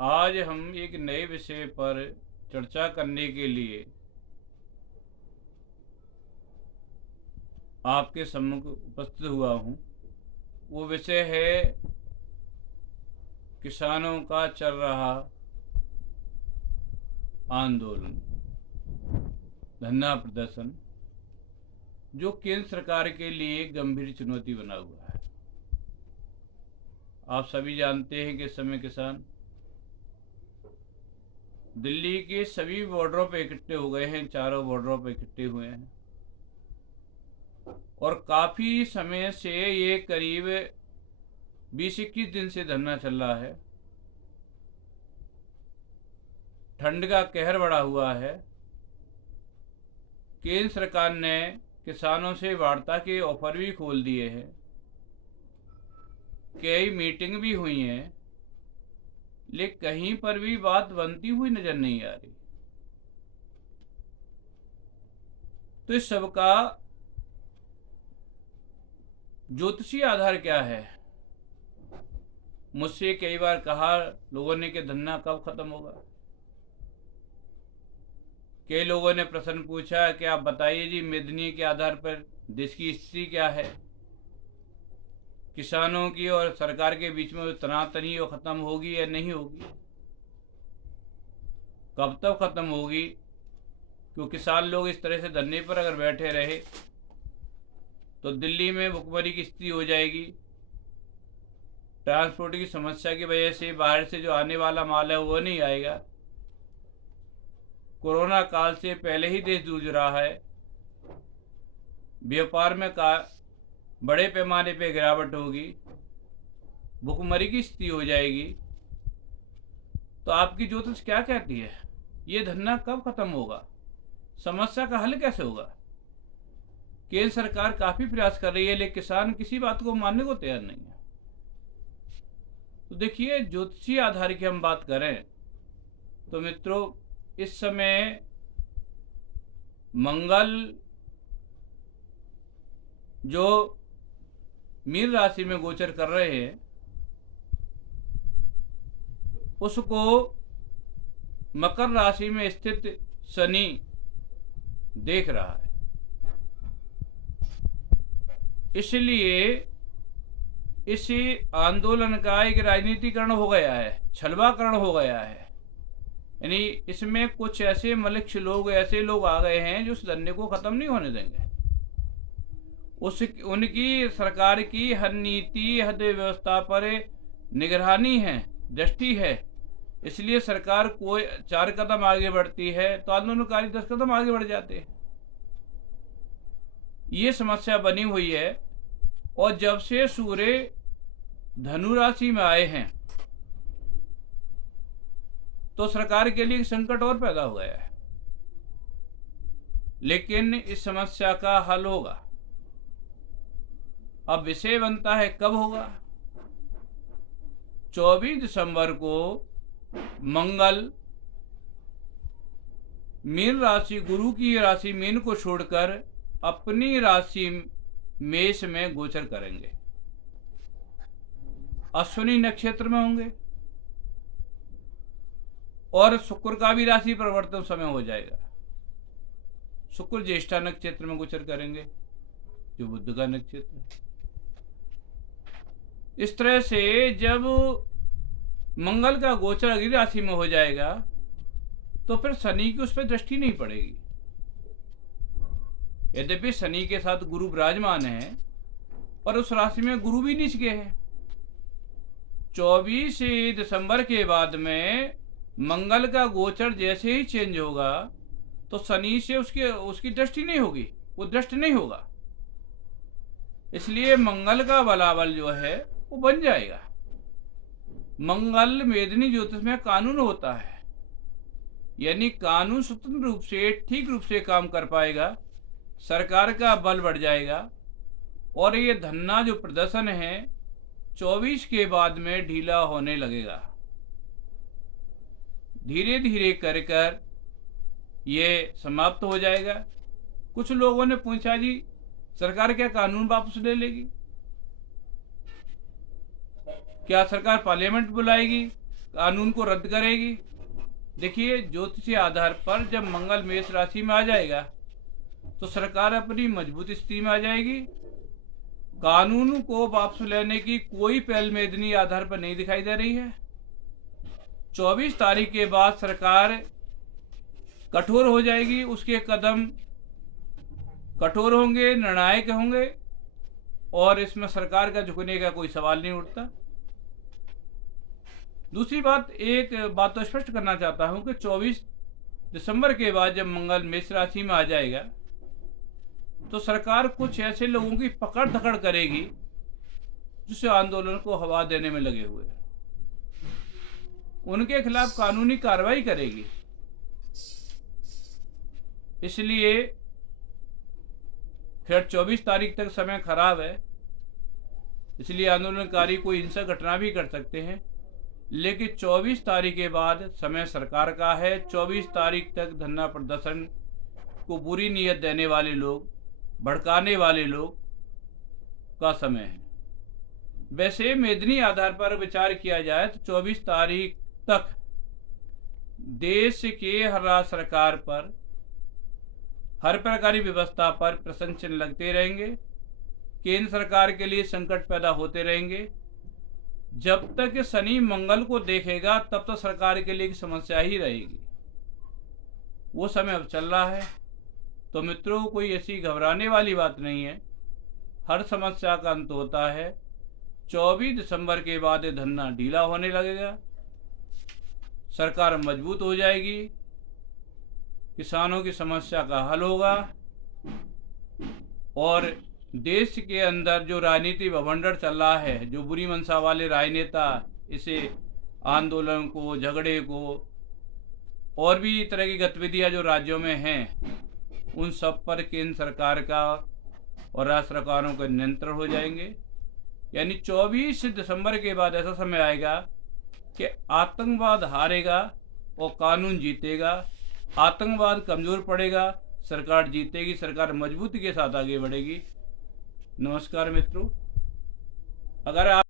आज हम एक नए विषय पर चर्चा करने के लिए आपके सम्मुख उपस्थित हुआ हूँ। वो विषय है किसानों का चल रहा आंदोलन, धरना प्रदर्शन, जो केंद्र सरकार के लिए गंभीर चुनौती बना हुआ है। आप सभी जानते हैं कि इस समय किसान दिल्ली के सभी बॉर्डरों पर इकट्ठे हो गए हैं, चारों बॉर्डरों पर इकट्ठे हुए हैं और काफ़ी समय से ये करीब 20-21 दिन से धरना चल रहा है। ठंड का कहर बढ़ा हुआ है। केंद्र सरकार ने किसानों से वार्ता के ऑफर भी खोल दिए हैं, कई मीटिंग भी हुई हैं, लेकिन कहीं पर भी बात बनती हुई नजर नहीं आ रही। तो इस सब का ज्योतिषीय आधार क्या है? मुझसे कई बार कहा लोगों ने कि धरना कब खत्म होगा। कई लोगों ने प्रश्न पूछा कि आप बताइए जी, मेदिनी के आधार पर देश की स्थिति क्या है, किसानों की और सरकार के बीच में तनातनी वो खत्म होगी या नहीं होगी, कब तक खत्म होगी। क्योंकि किसान लोग इस तरह से धरने पर अगर बैठे रहे तो दिल्ली में भुखमरी की स्थिति हो जाएगी। ट्रांसपोर्ट की समस्या की वजह से बाहर से जो आने वाला माल है वो नहीं आएगा। कोरोना काल से पहले ही देश जूझ रहा है। व्यापार में बड़े पैमाने पे गिरावट होगी, भुखमरी की स्थिति हो जाएगी। तो आपकी ज्योतिष क्या कहती है, ये धरना कब खत्म होगा, समस्या का हल कैसे होगा? केंद्र सरकार काफी प्रयास कर रही है, लेकिन किसान किसी बात को मानने को तैयार नहीं है। तो देखिए, ज्योतिषीय आधार की हम बात करें तो मित्रों, इस समय मंगल जो मीन राशि में गोचर कर रहे हैं, उसको मकर राशि में स्थित शनि देख रहा है। इसलिए इस आंदोलन का एक राजनीतिकरण हो गया है, छलवाकरण हो गया है। यानी इसमें कुछ ऐसे मलिक्ष लोग, ऐसे लोग आ गए हैं जो उस धरने को खत्म नहीं होने देंगे। उनकी सरकार की हर नीति, हर व्यवस्था पर निगरानी है, दृष्टि है। इसलिए सरकार कोई 4 कदम आगे बढ़ती है तो आंदोलनकारी 10 कदम आगे बढ़ जाते हैं। ये समस्या बनी हुई है। और जब से सूर्य धनु राशि में आए हैं तो सरकार के लिए संकट और पैदा हो गया है। लेकिन इस समस्या का हल होगा। अब विषय बनता है कब होगा। 24 दिसंबर को मंगल मीन राशि, गुरु की राशि मीन को छोड़कर अपनी राशि मेष में गोचर करेंगे। अश्विनी नक्षत्र में होंगे और शुक्र का भी राशि परिवर्तन समय हो जाएगा। शुक्र ज्येष्ठा नक्षत्र में गोचर करेंगे, जो बुध का नक्षत्र है। इस तरह से जब मंगल का गोचर अगली राशि में हो जाएगा तो फिर शनि की उस पर दृष्टि नहीं पड़ेगी। यद्यपि शनि के साथ गुरु विराजमान है, पर उस राशि में गुरु भी नीच गए हैं। 24 दिसंबर के बाद में मंगल का गोचर जैसे ही चेंज होगा तो शनि से उसकी दृष्टि नहीं होगी, वो दृष्ट नहीं होगा। इसलिए मंगल का बलाबल जो है वो बन जाएगा। मंगल मेदिनी ज्योतिष में कानून होता है, यानी कानून स्वतंत्र रूप से, ठीक रूप से काम कर पाएगा, सरकार का बल बढ़ जाएगा। और ये धरना जो प्रदर्शन है 24 के बाद में ढीला होने लगेगा। धीरे धीरे कर कर ये समाप्त हो जाएगा। कुछ लोगों ने पूछा जी, सरकार क्या कानून वापस ले लेगी? क्या सरकार पार्लियामेंट बुलाएगी? कानून को रद्द करेगी। देखिए, ज्योतिषीय आधार पर जब मंगल मेष राशि में आ जाएगा तो सरकार अपनी मजबूत स्थिति में आ जाएगी। कानून को वापस लेने की कोई पहलमेदनी आधार पर नहीं दिखाई दे रही है। 24 तारीख के बाद सरकार कठोर हो जाएगी, उसके कदम कठोर होंगे, निर्णायक होंगे और इसमें सरकार का झुकने का कोई सवाल नहीं उठता। दूसरी बात, एक बात तो स्पष्ट करना चाहता हूं कि 24 दिसंबर के बाद जब मंगल मेष राशि में आ जाएगा तो सरकार कुछ ऐसे लोगों की पकड़ धकड़ करेगी जिससे आंदोलन को हवा देने में लगे हुए हैं, उनके खिलाफ कानूनी कार्रवाई करेगी। इसलिए खैर 24 तारीख तक समय खराब है, इसलिए आंदोलनकारी कोई हिंसक घटना भी कर सकते हैं, लेकिन 24 तारीख के बाद समय सरकार का है। 24 तारीख तक धरना प्रदर्शन को बुरी नीयत देने वाले लोग, भड़काने वाले लोग का समय है। वैसे मेदनी आधार पर विचार किया जाए तो 24 तारीख तक देश के हर राज्य सरकार पर, हर प्रकार की व्यवस्था पर प्रश्न चिन्ह लगते रहेंगे। केंद्र सरकार के लिए संकट पैदा होते रहेंगे। जब तक शनि मंगल को देखेगा तब तक सरकार के लिए एक समस्या ही रहेगी। वो समय अब चल रहा है। तो मित्रों, कोई ऐसी घबराने वाली बात नहीं है, हर समस्या का अंत होता है। 24 दिसंबर के बाद धरना ढीला होने लगेगा, सरकार मजबूत हो जाएगी, किसानों की समस्या का हल होगा और देश के अंदर जो राजनीति भवंडर चल रहा है, जो बुरी मंशा वाले राजनेता इसे आंदोलन को, झगड़े को और भी तरह की गतिविधियां जो राज्यों में हैं, उन सब पर केंद्र सरकार का और राज्य सरकारों का नियंत्रण हो जाएंगे। यानी 24 दिसंबर के बाद ऐसा समय आएगा कि आतंकवाद हारेगा और कानून जीतेगा। आतंकवाद कमज़ोर पड़ेगा, सरकार जीतेगी, सरकार मजबूती के साथ आगे बढ़ेगी। नमस्कार मित्रों, अगर आप